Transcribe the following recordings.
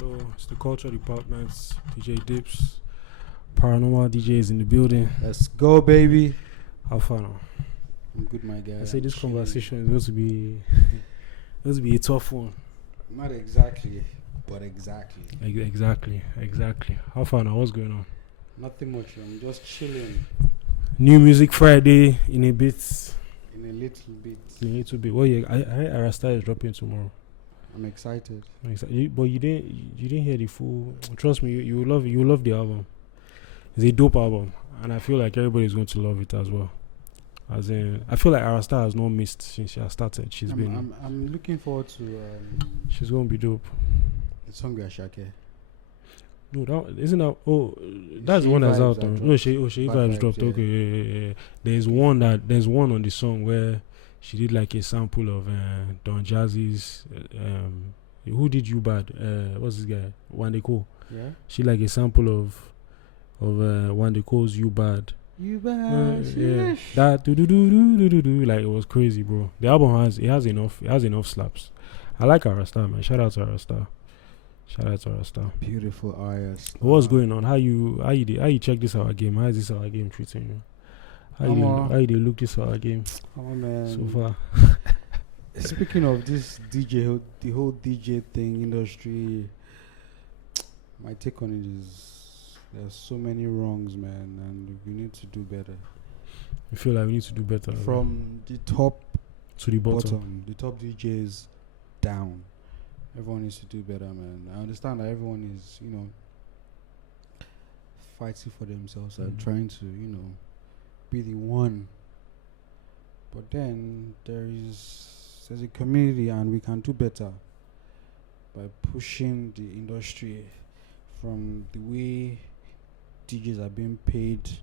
So it's the culture department. DJ Dips, paranormal DJs in the building. Let's go, baby. How far now? I'm good, my guy. I say I'm this chilling. conversation is going to be a tough one. Not exactly, but exactly. Exactly. How far now? What's going on? Nothing much. I'm just chilling. New Music Friday in a bit. In a little bit. Well, yeah, I Arasta is dropping tomorrow. I'm excited. But you didn't hear the full. Trust me, you will love the album. It's a dope album, and I feel like everybody's going to love it as well. As in, I feel like Arasta has not missed since she has started. I'm looking forward to. She's going to be dope. The song by Shake. No, that isn't that. Oh, that's the one that's out. No, she vibes dropped. Yeah. Okay, yeah. There's one on the song where she did like a sample of Don Jazzy's. Who did You Bad? What's this guy? Wandeko. Yeah. She like a sample of Wandeko's You Bad. You bad. Yeah. That do like it was crazy, bro. The album has enough slaps. I like Arasta, man. Shout out to Arasta. Beautiful eyes. What's going on? How you check this our game? How is this our game treating you? How you look this our game man. so far? Speaking of this DJ, the whole DJ thing industry, my take on it is there's so many wrongs, man, and we need to do better. You feel like we need to do better from the top to the bottom. The top DJs down. Everyone needs to do better, man. I understand that everyone is, fighting for themselves and trying to, be the one. But then there's a community, and we can do better by pushing the industry from the way DJs are being paid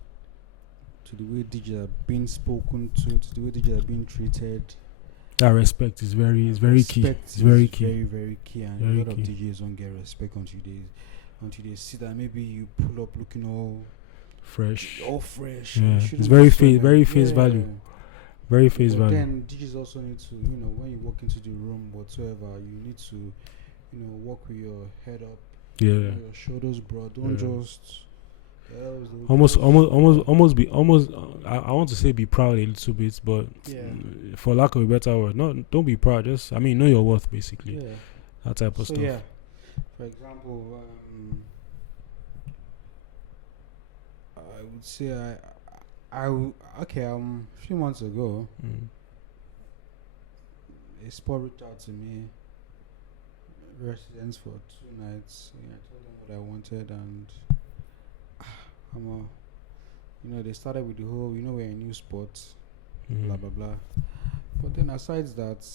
to the way DJs are being spoken to the way DJs are being treated. That respect is very key. It's very key. Very, very key. And very a lot key. of DJs don't get respect until they see that maybe you pull up looking all fresh. Yeah. It's very face value. Very face value. Then DJs also need to, when you walk into the room whatsoever, you need to, walk with your head up. Yeah. Your shoulders broad. Don't just almost be I want to say be proud a little bit, but for lack of a better word, don't be proud, just know your worth, basically. That type of stuff. Yeah, for example, I would say a few months ago a sport reached out to me, residents for 2 nights. I told them what I wanted, and they started with the whole, we're a new sport, blah blah blah. But then aside that,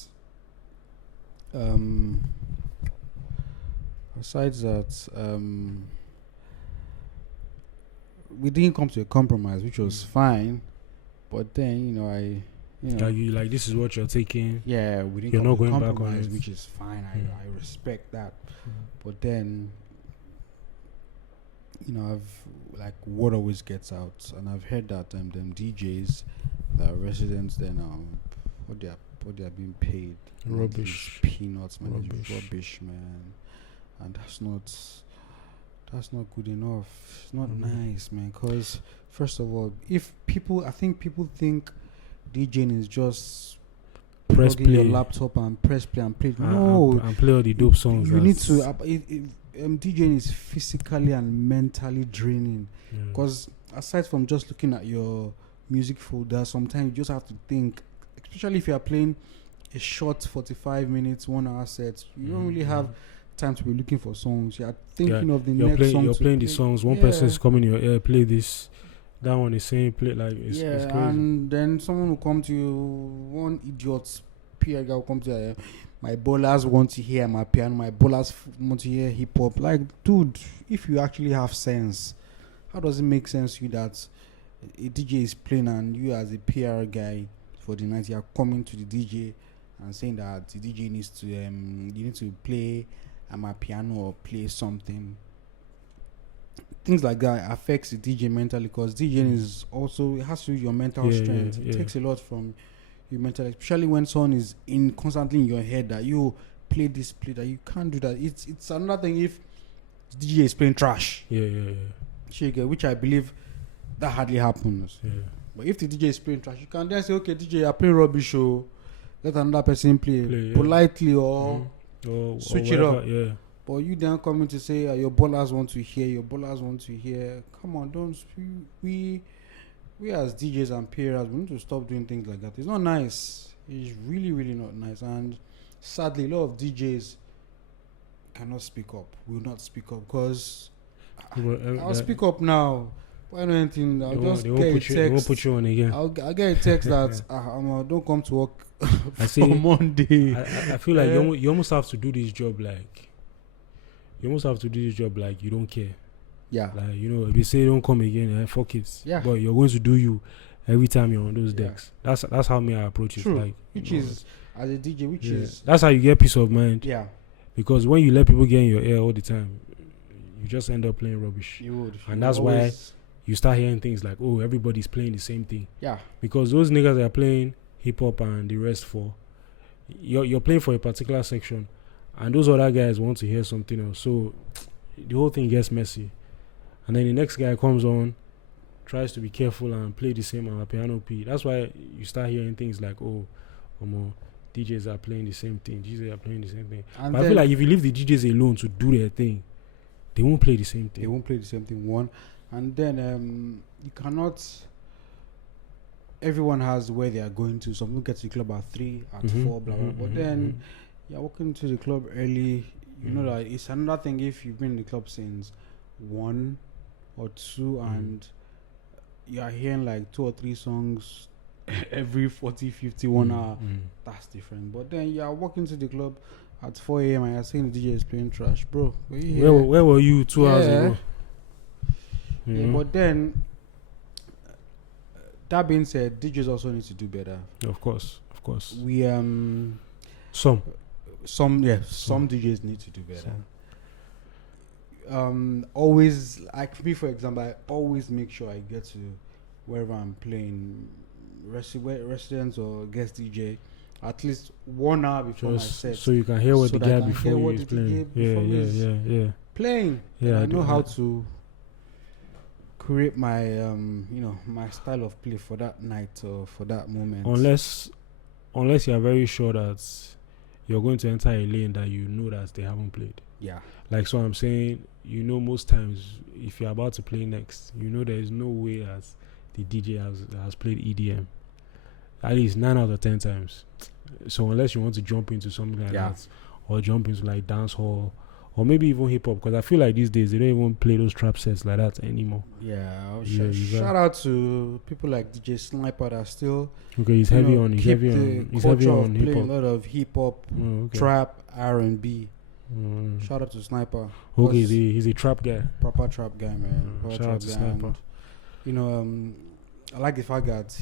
we didn't come to a compromise, which was fine. But then, like this is what you're taking. Yeah, we didn't you're come not to a going back on compromise, it, which is fine. I respect that. But then, word always gets out, and I've heard that them DJs, the residents, then what they are being paid, rubbish, peanuts, man, rubbish, man, and that's not good enough. It's not nice, man. Because first of all, I think people think DJing is just press plug in play your laptop and press play and play. No, and play all the dope songs. You need to. DJing is physically and mentally draining, because aside from just looking at your music folder, sometimes you just have to think, especially if you are playing a short 45 minutes 1 hour set. You don't really have time to be looking for songs. You are thinking of the next song. You're playing the songs. One person is coming in your ear, play this. That one is saying play, like it's crazy. And then someone will come to you, one idiot PR guy will come to you. My ballers want to hear my piano. My ballers want to hear hip hop. Like, dude, if you actually have sense, how does it make sense to you that a DJ is playing and you, as a PR guy for the night, you are coming to the DJ and saying that the DJ needs to you need to play my piano or play something. Things like that affects the DJ mentally, because DJing is also, it has to do with your mental strength. It takes a lot from you mentally, especially when someone is constantly in your head that you play this, play that. You can't do that. It's another thing if DJ is playing trash. Yeah. Which I believe that hardly happens. Yeah. But if the DJ is playing trash, you can then say, okay, DJ, you're playing rubbish, so let another person play politely or switch it up. Yeah. But you then coming to say your ballers want to hear, come on, don't we as DJs and peers, we need to stop doing things like that. It's not nice. It's really, really not nice. And sadly, a lot of DJs cannot speak up, will not speak up, because I'll speak up now. Why not anything? I'll just get a text. They won't put you on again. I'll get a text that don't come to work on Monday. I feel like you almost have to do this job like you don't care. Yeah. Like, if they say don't come again, fuck it. Yeah. But you're going to do you every time you're on those decks. That's how me I approach it. True. Like, which is as a DJ, that's how you get peace of mind. Yeah. Because when you let people get in your ear all the time, you just end up playing rubbish. You would. And that's why you start hearing things like, oh, everybody's playing the same thing. Yeah. Because those niggas that are playing hip hop and the rest for, you're playing for a particular section, and those other guys want to hear something else. So the whole thing gets messy. And then the next guy comes on, tries to be careful and play the same on a piano P. That's why you start hearing things like, oh, DJs are playing the same thing. DJs are playing the same thing. But I feel like if you leave the DJs alone to do their thing, they won't play the same thing. One. And then you cannot. Everyone has where they are going to. Some people get to the club at 3, at 4, blah blah. But then you're walking to the club early. You know that it's another thing if you've been in the club since 1 or 2 and you are hearing like 2 or 3 songs every 40, 51 hour. That's different. But then you are walking to the club at 4 a.m. and you're saying the DJ is playing trash, bro. Where were you 2 hours ago? Yeah, but then that being said, DJs also need to do better. Of course. We some DJs need to do better. Always, like me for example, I always make sure I get to wherever I'm playing, residents or guest DJ, at least 1 hour before my set, so you can hear what the guy before you is playing. Yeah. Playing. Yeah, I know how to create my my style of play for that night or for that moment. Unless you are very sure that you're going to enter a lane that you know that they haven't played. Yeah. Like, so I'm saying, most times if you're about to play next, there is no way as the DJ has played EDM. At least 9 out of 10 times. So unless you want to jump into something like that, or jump into like dance hall, or maybe even hip hop, because I feel like these days they don't even play those trap sets like that anymore. Yeah, shout out to people like DJ Sniper that still he's heavy on hip hop, a lot of hip hop, trap, R&B. Shout out to Sniper. Okay, he's a trap guy, proper trap guy, man. Shout out to Sniper. And, I like the fact that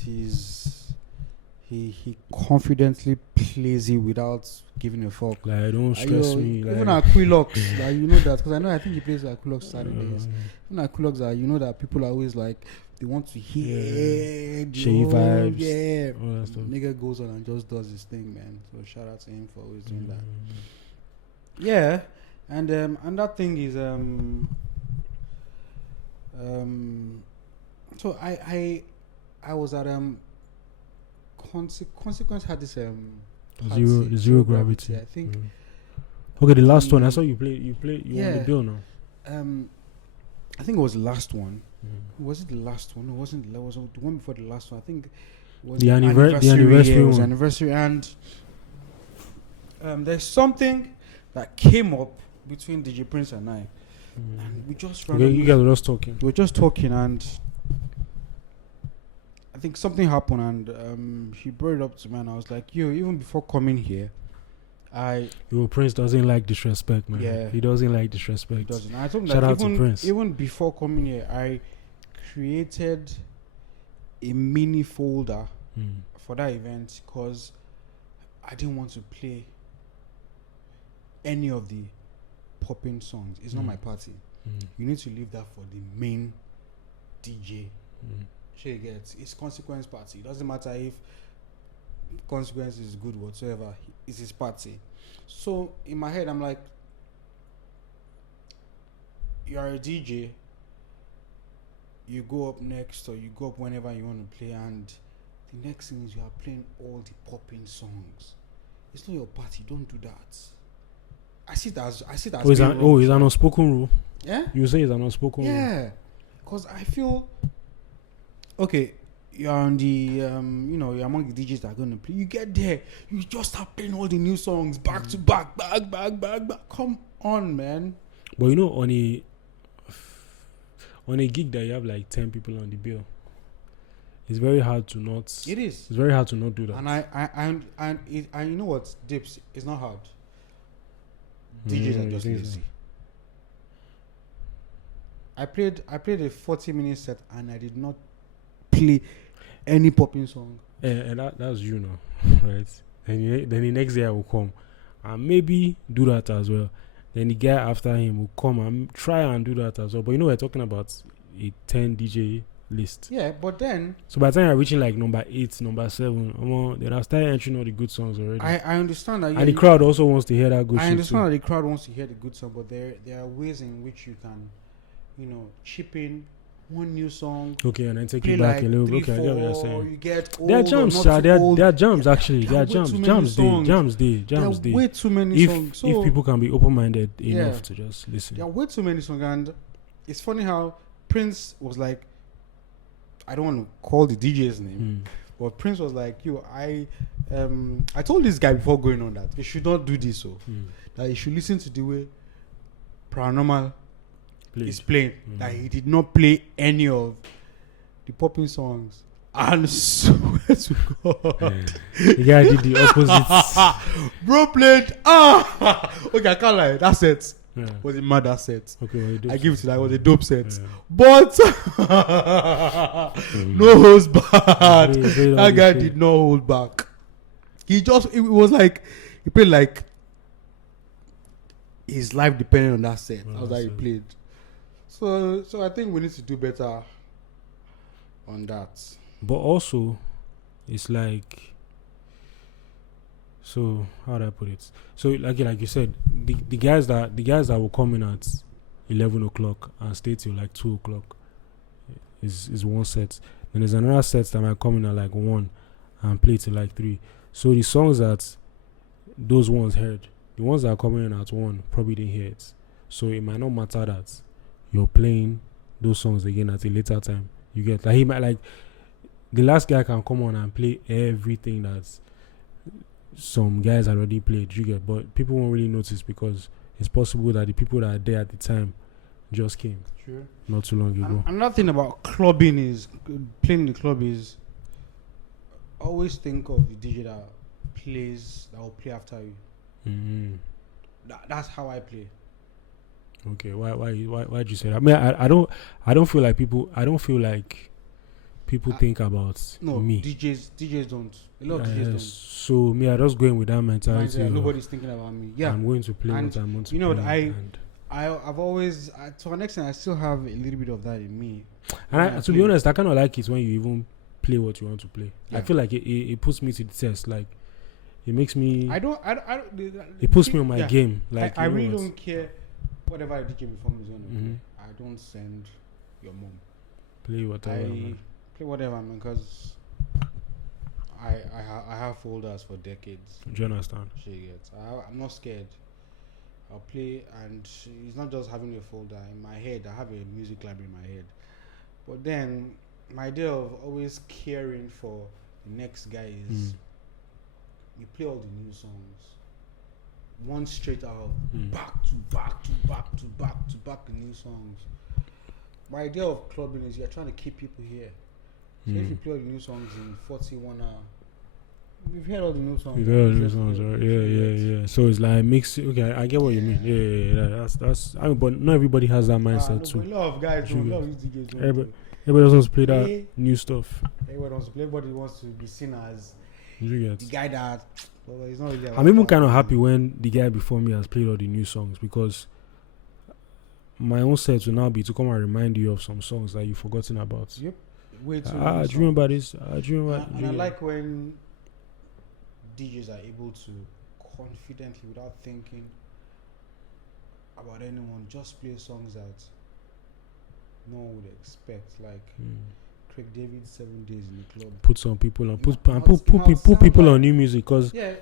he confidently plays it without giving a fuck. Like, don't stress me. Even at Quilox, that, because I think he plays at Quilox Saturdays. Even at Quilox, that people are always like, they want to hear Shay vibes. Yeah, all that stuff. Nigga goes on and just does his thing, man. So shout out to him for always doing that. Yeah, and that thing is so I was at Consequence had this zero gravity. I think. Okay, the last one. I saw you play. You on the bill now. I think it was the last one. Was it the last one? It wasn't. It was the one before the last one. I think it was the anniversary. It was anniversary, and there's something that came up between DJ Prince and I, and we just you guys were just talking. We were just talking, and I think something happened, and he brought it up to me, and I was like, "Yo, even before coming here, Prince doesn't like disrespect, man. Yeah, he doesn't like disrespect. He doesn't. I told him Shout that out to Prince. Even before coming here, I created a mini folder for that event because I didn't want to play any of the popping songs. It's not my party. You need to leave that for the main DJ. She gets it's Consequence party. It doesn't matter if Consequence is good whatsoever. It's his party. So in my head, I'm like, you're a DJ, you go up next or you go up whenever you want to play, and the next thing is you are playing all the popping songs. It's not your party. Don't do that. I see that as Oh, it's being wrong, an sir. unspoken rule. Yeah. You say it's an unspoken rule. Yeah, because I feel okay. You're on the you're among the DJs that are gonna play. You get there, you just start playing all the new songs back to back. Come on, man. But you know, on a gig that you have like 10 people on the bill, it's very hard to not. It is. It's very hard to not do that. And you know what, Dips, it's not hard. DJs are just lazy. I played a 40-minute set and I did not play any popping song. And that's you know, right? Then the next guy will come and maybe do that as well. Then the guy after him will come and try and do that as well. But you know, we're talking about a 10 DJ list. Yeah, but then So by the time you're reaching like number 8, number 7, then I'll start entering all the good songs already. I understand that. And the crowd also wants to hear that good I shit understand too. that the crowd wants to hear the good song, but there are ways in which you can, chip in one new song. Okay, and then take Play it back like a little. 3, Okay, I get what you're 4, saying. you get There are old or jams, not sir. too There old. are jams actually. There There are are way too jams. many Jams day. There are way too many songs. If people can be open-minded Yeah. enough to just listen. There are way too many songs, and it's funny how Prince was like, I don't want to call the DJ's name, but Prince was like, I told this guy before going on that he should not do this, that he should listen to the way Paranormal is playing. That he did not play any of the popping songs. And swear to God, The guy did the opposite. bro played. Okay, I can't lie. That set was a mad set. Okay, well, I give it to that. It was a dope set, Yeah. but no holds back. Very That guy shit. did not hold back. It was like he played like his life depended on that set. Oh, How that he that's it. played. So I think we need to do better on that. But also, it's like, so how do I put it? So like you said, the guys that will come in at 11 o'clock and stay till like 2 o'clock is one set. Then there's another set that might come in at like 1 and play till like 3. So the songs that those ones heard, the ones that are coming in at 1 probably didn't hear it. So it might not matter that you're playing those songs again at a later time. You get like he might like the last guy can come on and play everything that some guys already played. You get, but people won't really notice because it's possible that the people that are there at the time just came Sure. not too long ago. Another thing about clubbing is playing in the club is always think of the DJ that will play after you. Mm-hmm. That's how I play. Okay, why'd you say that? I mean, I don't feel like people think about me. DJs don't. A lot of DJs don't. So me, I just going with that mentality. Mindset, of, nobody's thinking about me. Yeah, I'm going to play And what I want to you know play. what, I've always, to an extent, I still have a little bit of that in me. And to be honest, I kind of like it when you even play what you want to play. Yeah. I feel like it puts me to the test. Like it makes me. It puts me on my game. Like I you know really what? don't care whatever the DJ before me is gonna Mhm. play. I don't send your mom. Play whatever. I man. play whatever, man, because I have folders for decades. Do you understand? She gets. I'm not scared. I'll play, and it's not just having a folder in my head. I have a music library in my head, but then my idea of always caring for the next guy is you play all the new songs, one straight out, back to back to back to back to back the new songs. My idea of clubbing is you're trying to keep people here. So if you play all the new songs in 41 hours, you've heard all the new songs. You heard all the new songs, right? Yeah. So it's like mix. Okay, I get what you mean. Yeah. That's. I mean, but not everybody has that mindset too. A lot of guys don't. A lot of these DJs don't. Everybody wants to play that new stuff. Everybody wants to play. Everybody wants to be seen as You get. the guy that. Well, it's not really about I'm even that. kind of happy when the guy before me has played all the new songs because my own set will now be to come and remind you of some songs that you've forgotten about. Yep. Way too Do many you remember songs. this? Do you remember? And I like when DJs are able to confidently, without thinking about anyone, just play songs that no one would expect. Like Craig David 7 days in the club. Put some people on. Put Not people like- on new music because Yeah,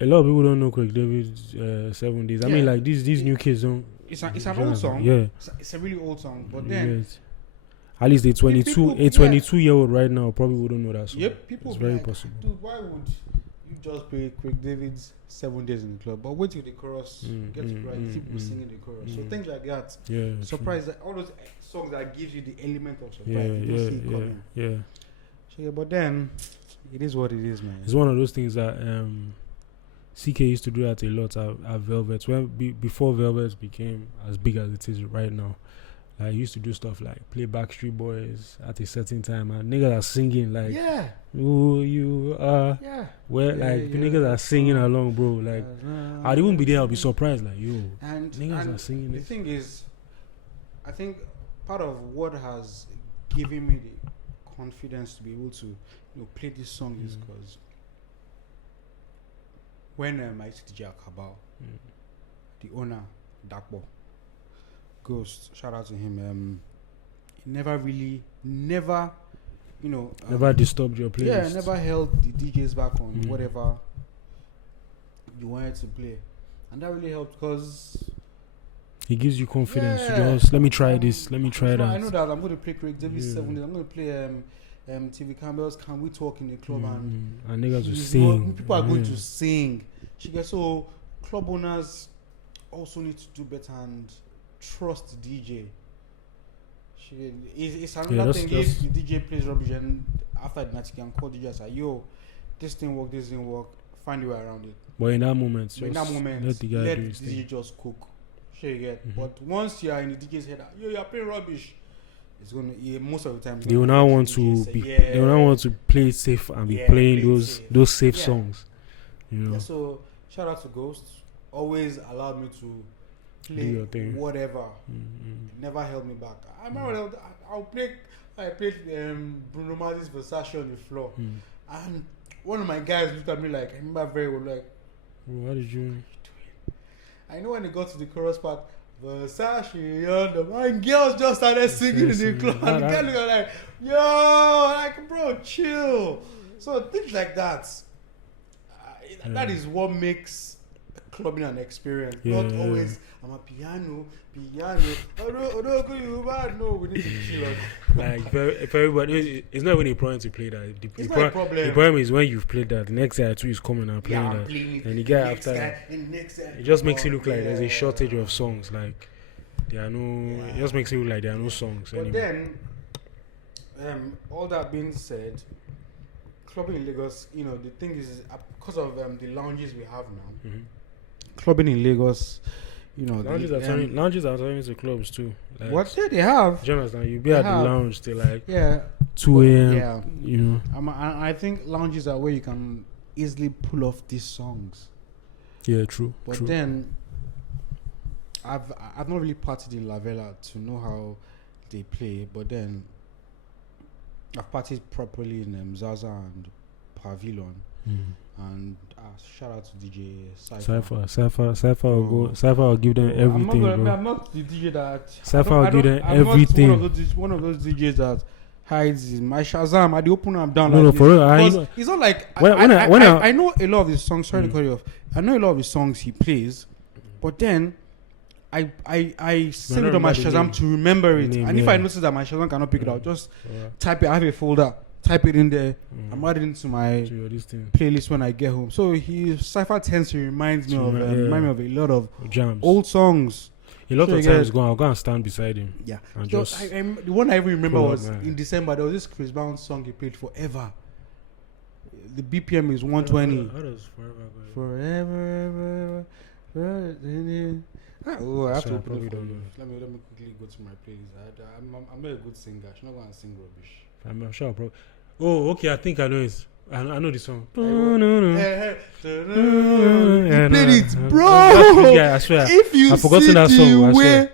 a lot of people don't know Craig David's 7 days. I mean, Yeah. like these new kids don't. it's an old song. Yeah. It's a really old song. But then, Yes. At least a 22-year-old right now probably wouldn't know that song. yep, people It's be very like, possible. dude, why would you just play Craig David's 7 days in the club? But wait till the chorus gets right, people singing the chorus. So things like that. Yeah. Surprise, that all those songs that gives you the element of surprise. Yeah, You don't see it coming. yeah. So, yeah, but then it is what it is, man. It's one of those things that CK used to do that a lot at Velvet. When before Velvet became as big as it is right now, like he used to do stuff like play Backstreet Boys at a certain time, and niggas are singing like, Yeah, "Who you are?" yeah. Where Yeah, like the yeah, niggas are that's singing true. along, bro. Like I'd even be there, I'll be surprised, like, yo, And niggas are singing the this. thing is, I think part of what has given me the confidence to be able to play this song is because when I used to DJ Akabao, the owner Dakbo Ghost, shout out to him. He never never disturbed your playlist. yeah, never held the DJs back on whatever you wanted to play, and that really helped because He gives you confidence to Yeah. just let me try this, let me try I that. know that I'm going to play Craig David Yeah. 7 days. I'm going to play TV Campbell's Can We Talk in the Club, and And niggas will he's sing. not- people are going Yeah. to sing. So club owners also need to do better and trust the DJ. It's another Yeah, thing that's- if the DJ plays rubbish and after the night you can call DJ and say, yo, this didn't work, find a way around it. But in that moment, But in that just moment, let the guy let do the his DJ thing. just cook. Sure you get. But once you are in the DJ's head, yo, you're playing rubbish. It's gonna most of the time. it's They will gonna now affect want the to DJ, say, be. yeah. They will now want to play it safe and be Yeah, playing play it those safe. safe Yeah. songs. You know. Yeah, so shout out to Ghost. Always allowed me to Do play your thing. whatever. Never held me back. I remember I played Bruno Mars's Versace on the floor, and one of my guys looked at me like, I remember very well, like, Bro, how did you? I know when it got to the chorus part, Versace on the and girls just started singing in the Singing. club, and the guy looked at like, yo, like, bro, chill. So things like that. That is what makes clubbing an experience. Not Yeah. always I'm a piano. No, we need to chill out. Like for everybody, it's not even a problem to play that. It's not a problem. The problem is when you've played that, the next guy too is coming and playing I'm that, playing it. and the guy Next after guy, and next guy. it just makes it look like there's a Yeah. shortage of songs. Like there are no. It just makes it look like there are no songs But anymore. then, all that being said, clubbing in Lagos, the thing is, because of the lounges we have now, clubbing in Lagos, Lounges are turning to clubs too. Like, what they have? do you understand? You be They at the have. lounge till like Yeah, 2 a.m. yeah. You know. I think lounges are where you can easily pull off these songs. Yeah, true. But true. then, I've not really partied in La Vela to know how they play. But then, I've partied properly in Zaza and Pavilion. And shout out to DJ Cypher will go. Cypher will give them everything, bro. I'm not the DJ that. Cypher will give them I'm everything. not one of those DJs that hides in my Shazam. I do open up down. No, like no, this. for real. Because it's not like I know a lot of his songs. Sorry to cut you off. I know a lot of his songs he plays, but then I save it on my remember the Shazam name. to remember it. Name, And if yeah. I notice that my Shazam cannot pick it out, just type it. I have a folder. Type it in there. I'm adding it to my to your this thing. playlist when I get home. So Cypher tends to remind me of a lot of Jams. old songs. A lot So of you times get- I'll go and stand beside him. Yeah. And So just the one I even remember pull up, was man. in December. There was this Chris Brown song he played forever. The BPM is 120. How does forever go? Forever, oh, I have to Sorry, I open probably it for don't you. know. Let me quickly go to my playlist. I'm not a good singer. I should not go and sing rubbish. I'm sure. Oh, okay. I think I know it. I know the song. You played it, That's bro. this guy, I swear. If you I've forgotten see that song, I the way, swear.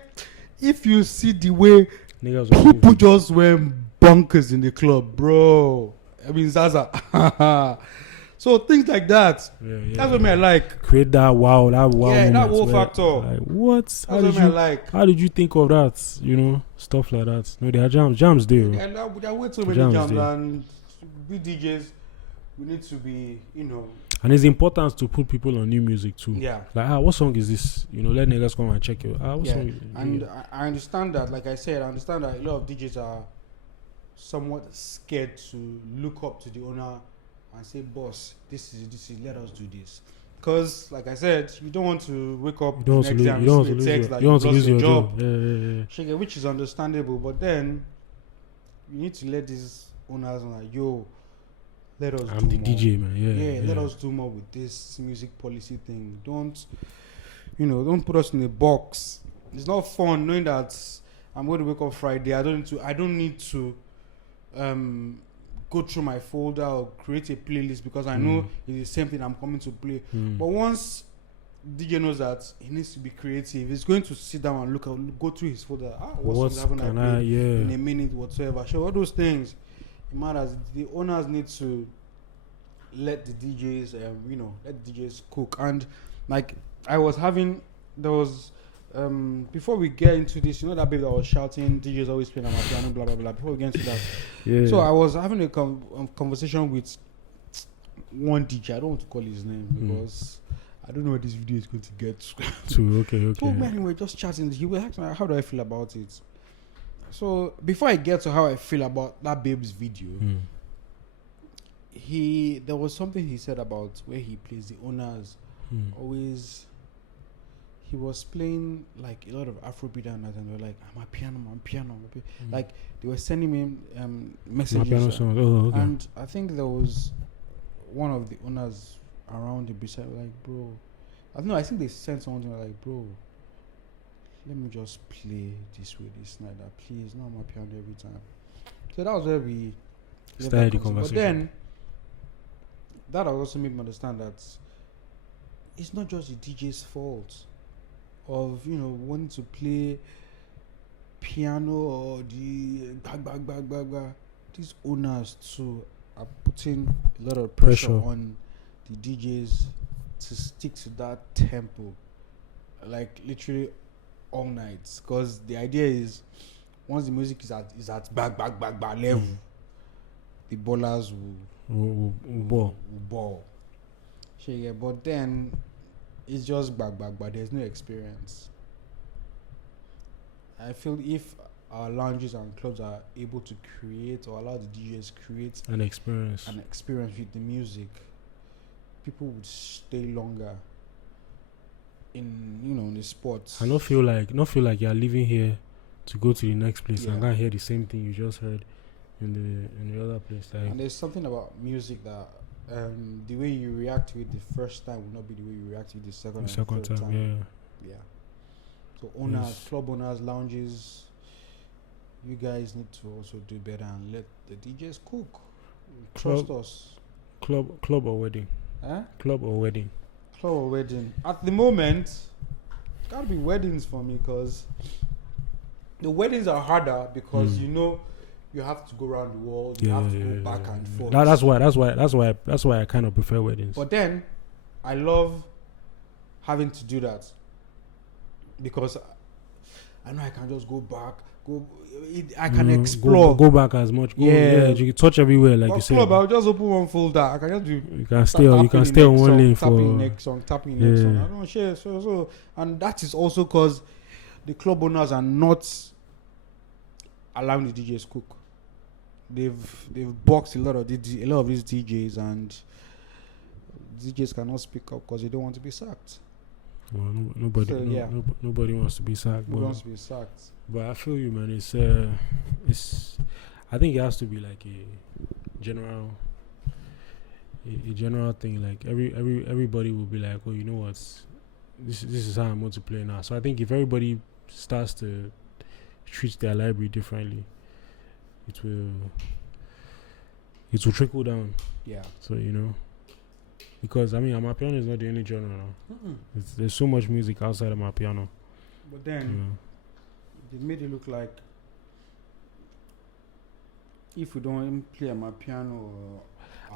if you see the way Niggas people was just went bonkers in the club, bro. I mean Zaza. So things like that. Yeah, That's what I like. Create that wow Yeah, that moment wow where, factor. Like, what? That's How what did I you? like. How did you think of that? You know, stuff like that. No, there are jams. Jams there. There are way too many Jams jams, there. and we DJs, we need to be, And it's important to put people on new music too. yeah. Like, what song is this? You know, let niggas come and check it. What Yeah, song? Is and yeah. I understand that. Like I said, I understand that a lot of DJs are somewhat scared to look up to the owner and say, "Boss, this is. Let us do this." Because, like I said, you don't want to wake up You don't want to lose. You don't want to lose your. You don't want to lose your job. Yeah. Shege, which is understandable, but then you need to let these owners know, like, yo, let us I'm do the more. DJ, man. Yeah. Let us do more with this music policy thing. Don't put us in a box. It's not fun knowing that I'm going to wake up Friday. I don't need to go through my folder or create a playlist because I know it's the same thing I'm coming to play. But once DJ knows that he needs to be creative, he's going to sit down and go through his folder. What songs haven't I played in a minute whatsoever? So all those things, it matters. The owners need to let the DJs, let the DJs cook. And like before we get into this, that babe that was shouting, DJs always playing on my piano, blah blah blah. Before we get into that, so I was having a conversation with one DJ. I don't want to call his name because I don't know where this video is going to get to. Okay. So man, we're just chatting. He was asking me, how do I feel about it? So before I get to how I feel about that babe's video, there was something he said about where he plays the owners. Always, he was playing like a lot of Afrobeat and they were like, I'm a piano. Like they were sending me messages. My piano songs. Oh, okay. And I think there was one of the owners around him beside, like, bro. I think they sent something like, bro, let me just play this way this night. Please, not my piano every time. So that was where we started the conversation. But then that also made me understand that it's not just the DJ's fault of wanting to play piano or the bag. These owners too are putting a lot of pressure on the DJs to stick to that tempo, like literally all night. Because the idea is, once the music is at bag level, the ballers will ball. Yeah, but then it's just bag. There's no experience. I feel if our lounges and clubs are able to create or allow the DJs create an experience with the music, people would stay longer in the sport. I not feel like you're living here to go to the next place and can't hear the same thing you just heard in the other place. And there's something about music that the way you react to it the first time will not be the way you react to it the second time. Yeah. So club owners, lounges, you guys need to also do better and let the DJs cook. Trust us. Club or wedding? Huh? Club or wedding? Club or wedding. At the moment, it's gotta be weddings for me because the weddings are harder because you have to go around the world. You have to go back and forth. That's why I kind of prefer weddings. But then, I love having to do that because I know I can just go back. I can explore. Go back as much. You can touch everywhere, like you said. Club, I'll just open one folder. I can just do. You can stay on one lane for tapping next song. I don't share. So, and that is also because the club owners are not allowing the DJs cook. They've boxed a lot of these DJs, and DJs cannot speak up because they don't want to be sacked. Well, nobody wants to be sacked. Nobody wants to be sacked. But I feel you, man. It's. I think it has to be like a general thing. Like everybody will be like, oh, you know what, this is how I'm going to play now. So I think if everybody starts to treat their library differently, it will trickle down. Yeah. So because Amapiano is not the only genre now. There's so much music outside of Amapiano. But then they made it look like if we don't play Amapiano,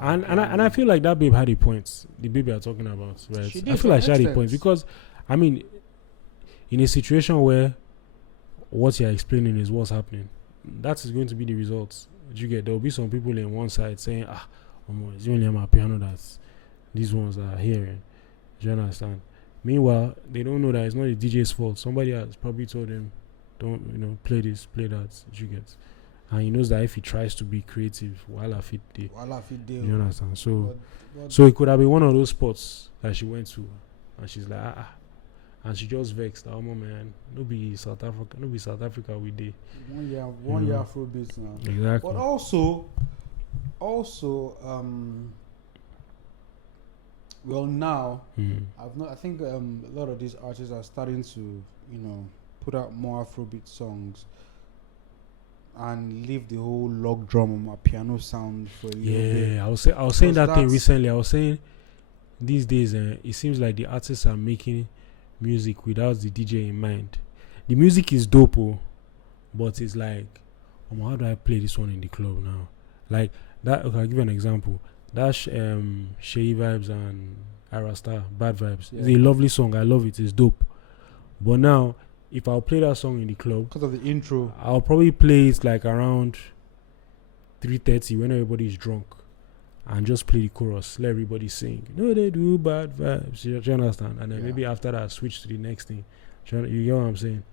And I feel like that babe had a point. The babe you're talking about, right? She I did feel to like she an had a point extent. because, I mean, in a situation where what you're explaining is what's happening, that is going to be the results. You get there will be some people in one side saying, it's only my piano that these ones are hearing. Do you understand? Meanwhile, they don't know that it's not the DJ's fault. Somebody has probably told him, don't play this, play that. You get, and he knows that if he tries to be creative, while fit day. You understand? So it could have been one of those spots that she went to, and she's like, and she just vexed. Oh man, no be South Africa we did. 1 year, 1 year Afrobeats now. Exactly. But also, well now, I think a lot of these artists are starting to, put out more Afrobeat songs and leave the whole log drum on my piano sound for a little bit. Yeah, I was saying that thing recently. I was saying these days, it seems like the artists are making music without the DJ in mind. The music is dope, but it's like, how do I play this one in the club now? Like that. Okay, I'll give you an example. That Shay Vibes and Arasta Bad Vibes. Yeah. It's a lovely song. I love it. It's dope. But now, if I'll play that song in the club, because of the intro, I'll probably play it like around 3:30 when everybody's drunk, and just play the chorus, let everybody sing. No, they do bad vibes. You understand? And then maybe after that, switch to the next thing. You get what I'm saying?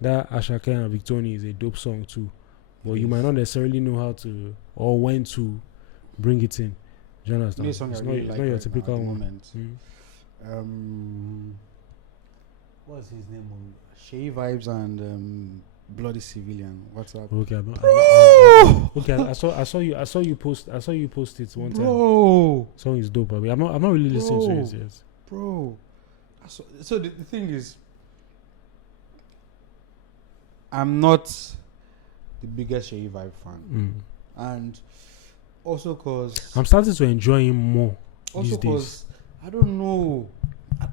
That Ashake and Victoni is a dope song too, but you might not necessarily know how to or when to bring it in. Do you understand? It's not your typical one. What's his name? Shay Vibes and Bloody Civilian. What's up? Okay, I saw you post it one time. Bro, Song is dope. I'm not really listening to it yet. Bro, so the thing is, I'm not the biggest Shay Vibe fan, and also cause I'm starting to enjoy him more. Also cause I don't know.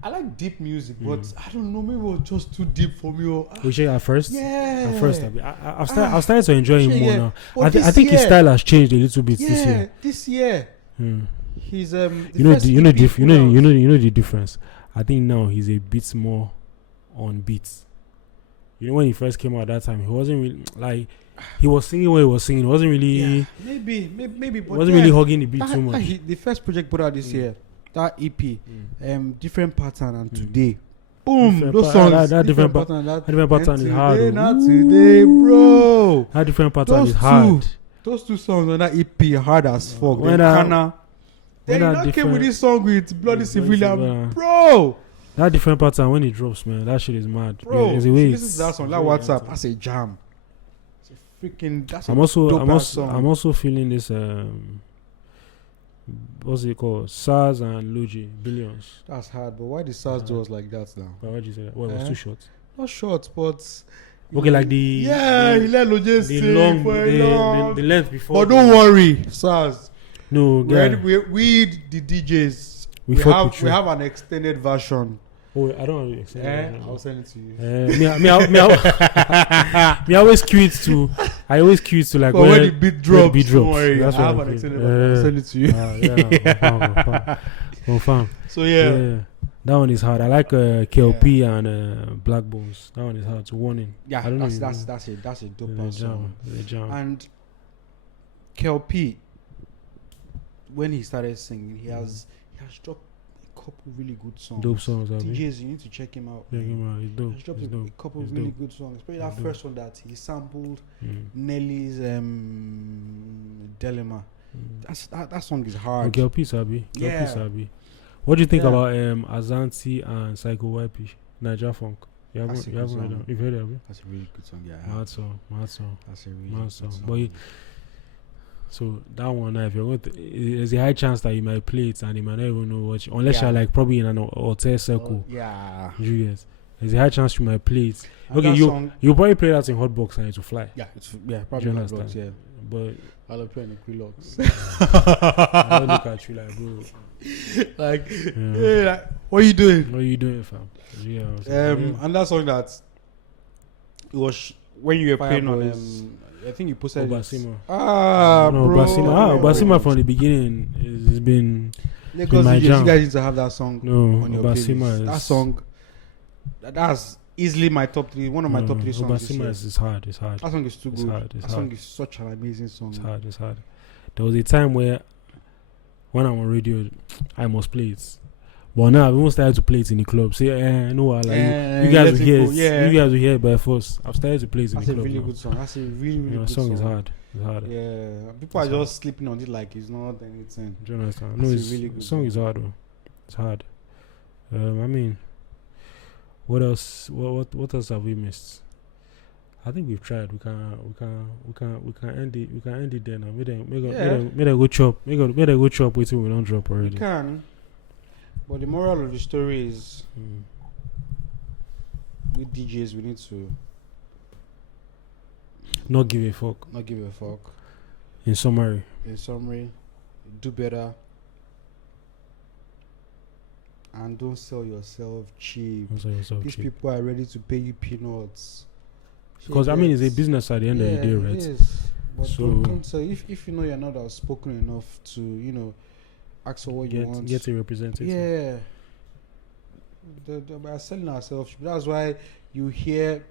I like deep music, but I don't know. Maybe it was just too deep for me. Which at first, yeah. At first, I've started to enjoy him more now. But I think his style has changed a little bit this year. This year, he's you know the difference. I think now he's a bit more on beats. You know, when he first came out that time, he wasn't really like he was singing what he was singing. He wasn't really maybe, but wasn't really hugging the beat too much. The first project put out this year, that EP, different pattern, and today, boom, those songs. That different pattern is hard. Not today, bro. That different pattern is hard. Those two songs on that EP are hard as fuck. Then you not came with this song with Bloody Civilian, bro. That different pattern when it drops, man, that shit is mad. Bro, there's a way this is that song, that WhatsApp, that's a jam. It's a freaking. That's I'm also feeling this. What's it called? SARS and Logi Billions. That's hard, but why did SARS do us like that now? Why would you say that? Well, it was too short. Not short, but okay, like he let Logi sing for a long. The length before. But don't worry, SARS. No, we the DJs. We have an extended version. Oh, I don't have extended. I'll send it to you. I always cue it to like when the beat drops. Don't worry, that's I have an extended version. I'll send it to you. Confirm. So yeah, that one is hard. I like KLP and Black Bones. That one is hard. It's a warning. Yeah, that's a dope song. And KLP, when he started singing, he has dropped a couple really good songs. Dope songs. DJs, you need to check him out. Check him out. He's dope. He's dropped a couple of really good songs. Especially that first one that he sampled Nelly's Dilemma. That song is hard. KLP Sabi. What do you think about Azanti and Psycho YP? Niger Funk. You've heard it, have you? That's a really good song. Yeah. Mad song. That's a really good song. But so that one, if you're going to, there's a high chance that you might play it and you might not even know what. Unless you're like probably in an hotel circle. Yeah. You guys. There's a high chance you might play it. And okay, you probably play that in Hotbox and it will fly. Yeah, probably in Hotbox. Yeah, but I'll play in the Quillox. I don't look at you like, bro. Like, hey, like, what are you doing? What are you doing, fam? Yeah. And that song that it was when you were playing on I think you posted Obasima. bro. Obasima from the beginning It's been Lagos my DJs, jam. you guys need to have that song no on your Obasima playlist. is That song, that's easily my top 3. One of my top 3 songs. This Obasima year. is hard. It's hard. That song is too It's good. hard. It's That hard. song is such an amazing song. It's hard. It's hard. There was a time where when I'm on radio, I must play it. But now I've even started to play it in the club. Say, no, like you guys will hear it. Yeah. You guys will hear it by force. I've started to play it in That's the a club. really now. good song. That's a really, really good The song song. is hard. It's hard. Yeah, people It's are hard. just sleeping on it like it's not anything. Do you understand? No, That's a it's really the good song is song. hard though. It's hard. I mean, what else? What else have we missed? I think we've tried. We can end it. We can end it there now. Make them go chop. Make them go chop. Wait till we don't drop You already. can, but the moral of the story is with DJs we need to Not give a fuck. not give a fuck. In summary, In summary, do better and don't sell yourself cheap. don't sell yourself These cheap. people are ready to pay you peanuts. Because I mean, it's a business at the end of the day, It right? is. But So- don't sell. If you know you're not outspoken enough to ask for what you want. Get a representative. Yeah. We are selling ourselves. That's why you hear.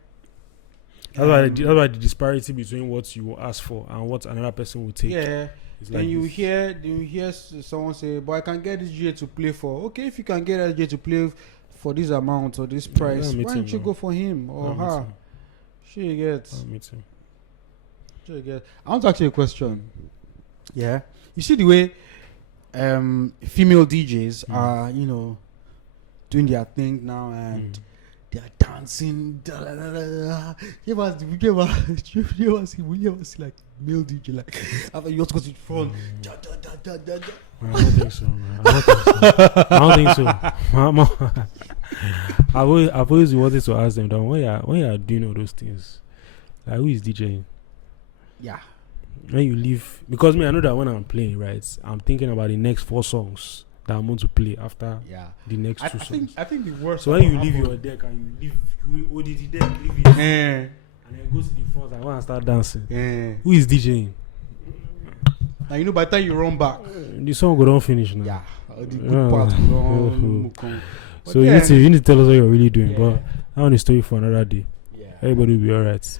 That's why the disparity between what you ask for and what another person will take. Yeah. is Then like you this. hear someone say, "But I can get this DJ to play for." Okay, if you can get that DJ to play for this amount or this price, that's me why too, don't you man. go for him or Yeah, me her? too. Sure you get. Me too. Sure you get. I want to ask you a question. Yeah. You see the way female DJs are, doing their thing now and they are dancing. Da, da, da, da, da. You ever see like male DJ like after you have to go to the front. Da, da, da, da, da, da. I don't think so, man. I don't think so. I've always wanted to ask them that when you are doing all those things, like who is DJing? Yeah. When you leave, because I know that when I'm playing, right, I'm thinking about the next 4 songs that I'm going to play after Yeah. the next 2 songs. I think the worst. So when you leave your deck and you ODD deck, leave it, and then go to the front and want to start dancing. Who is DJing? Now by the time you run back, The song go don't finish now. yeah, the good part will don't come. But So then- you need to tell us what you're really doing. Yeah. But that one is story for another day. Yeah. Everybody will be alright.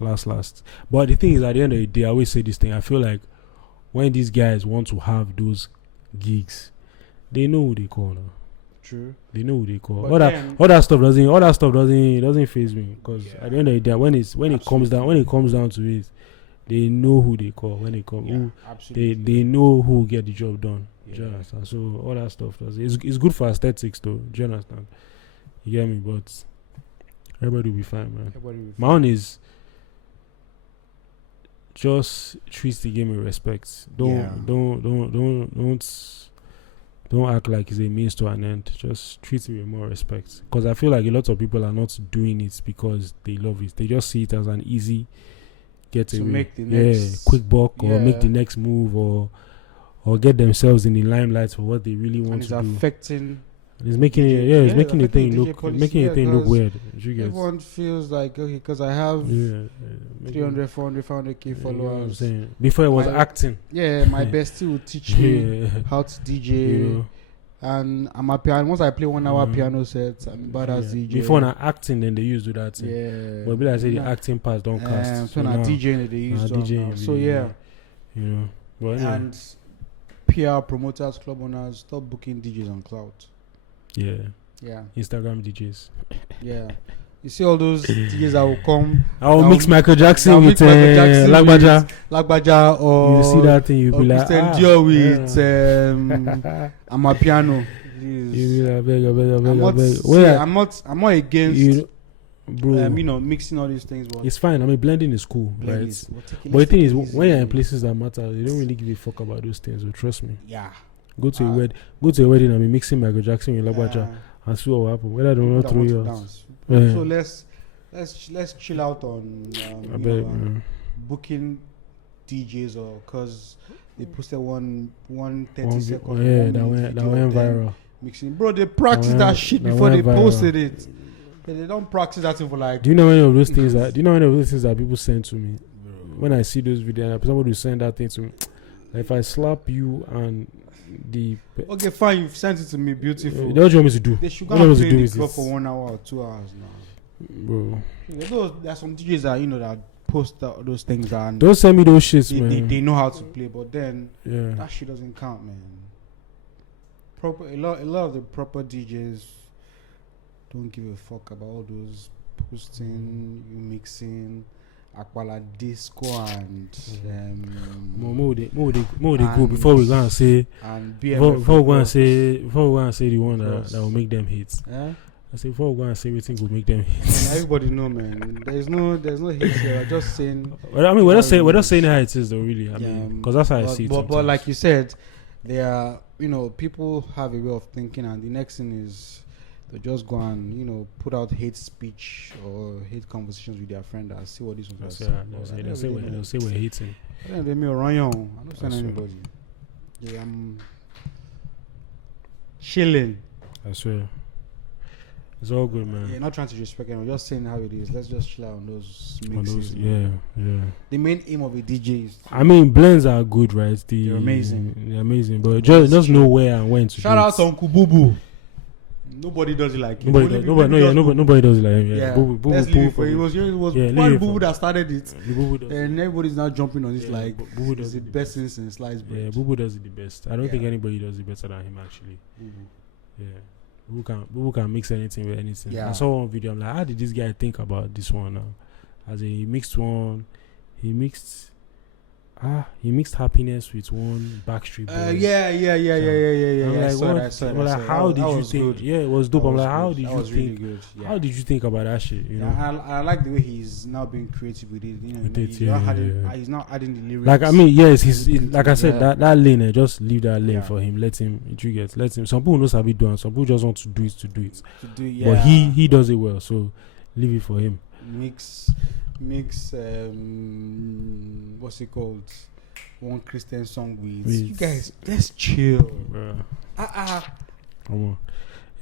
Last. But the thing is, at the end of the day, I always say this thing. I feel like when these guys want to have those gigs, they know who they call now. True. They know who they call. But All that stuff doesn't faze me, because Yeah. at the end of the day, when it comes down to it, they know who they call when they come. Yeah, absolutely. They know who will get the job done. Do you Yeah. understand? So all that stuff it's good for aesthetics though. Do you understand? You get me? But everybody will be fine, man. Everybody will My own is just treat the game with respect. Yeah. Don't act like it's a means to an end. Just treat it with more respect. Because I feel like a lot of people are not doing it because they love it. They just see it as an easy getaway. To make the next- quick buck, or make Yeah. the next move, or get themselves in the limelight for what they really and want it's to do. affecting. It's making it, Yeah, it's making the affecting thing DJ look, policy, making the yeah, thing look 'cause weird. Do you get? Everyone feels like, okay, because I have Yeah, making- 300, 400, 500k you know what I'm followers. saying? Before it was My- acting. Yeah, my Yeah. bestie will teach me Yeah. how to DJ. You know, And I'm a piano. Once I play 1 hour Mhm. piano set, I'm bad as yeah. DJ. Before now acting, then they used to do that thing. Yeah. But be like I say the Nah. acting part don't cast. So now DJing they use now now. DJing, So really, yeah. You know. But anyway, And PR promoters, club owners, stop booking DJs on cloud. yeah. Yeah. Instagram DJs. Yeah. You see all those DJs that will come. I will Now- mix Michael Jackson now with mix Michael Jackson Lagbaja. with Lagbaja or You see that thing, you'll or be like, Christian Dior with I'm a piano. You be like, beg. I'm not against You, bro. mixing all these things, but It's fine. I mean, blending is cool, blend right? it. But But the thing is, when you're in places that matter, they don't really give a fuck about those things. So trust me. yeah, Go to Ah. a wedding and be mixing Michael Jackson with Lagbaja yeah. and see what will happen. Whether they People don't that through want to yours. dance. Yeah. So let's chill out on I bet, man. booking DJs or because they posted one 30 One second. yeah, 1 that minute went video of them viral. mixing. Bro, they practiced That that went- shit that before they went viral. posted it. They don't practice that thing for like. Do you know any of those things that? Do you know any of those things that people send to me? When I see those videos, and somebody will send that thing to me. Like if I slap you and the Okay, fine. You've sent it to me. Beautiful. what do you want me to do? They should What go do and you want play me in to the do club with for this? 1 hour or 2 hours now. Bro, There's some DJs that post those things and don't send me those shits, man. they know how to play, but then Yeah. that shit doesn't count, man. A lot of the proper DJs don't give a fuck about all those posting, you mixing, Aquala disco and More they go and- before we go and say and before BMF. we go and say the one Because- that will make them hits. Yeah? I say before we go and say everything will make them And hits. everybody know, man. There's no hate here. I'm just saying. Well, I mean, we're Yeah, not saying how it is though, really. I Yeah, mean, because that's how I see it. But sometimes. like you said, there are people have a way of thinking, and the next thing is they just go and put out hate speech or hate conversations with their friend and see what this one That's says. they'll say we're hating. I don't blame me around you. I don't send That's right. anybody. Yeah, I'm chilling. I swear. It's all good, man. Yeah, not trying to disrespect anyone, just saying how it is. Let's just chill out on those On mixes. those- man. yeah. The main aim of a DJ is I mean, blends are good, right? They're amazing. They're amazing, but just know where and when to shout do out it. to Uncle Boo Boo. Nobody does it like him. Nobody does it like him. Yeah. Yeah, Boo Boo, let's Boo leave it Boo, for it. It Boo was Yeah, one leave it Boo for- Boo that started it, The Boo Boo does it. and everybody's now jumping on it Yeah, like Boo Boo it's does the it the best best. since sliced bread. Yeah, Boo Boo does it the best. I don't think Yeah. anybody does it better than him, actually. Boo Boo. Yeah. Boo Boo can mix anything with anything. Yeah. I saw one video. I'm like, how did this guy think about this one now? As in, he mixed happiness with one Backstreet Boys. Yeah. I'm like, I saw what? that, I saw I'm that, I like, saw that. how That did you was think? good. Yeah, it was dope. That I'm was like, how good. did That you was really think? good. Yeah. How did you think about that shit? You know, Yeah, I like the way he's now being creative with it. With it, He's yeah, not yeah. he's not adding the lyrics. like I mean, yes, Everything like to I it, said, yeah. that lane, just leave that lane Yeah. for him. Let him. Let him. Some people know Sabi do, and some people just want to do it to do it. to do, yeah. But he does it well, so leave it for him. mix what's it called? One Christian song with With- you guys. Let's chill. Come on,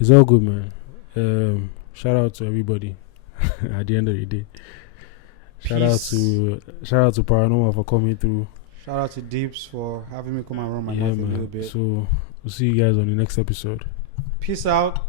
it's all good, man. Shout out to everybody. At the end of the day, shout out to Paranormal for coming through. Shout out to Deeps for having me come and run my Yeah, mouth a little man. bit. So we'll see you guys on the next episode. Peace out.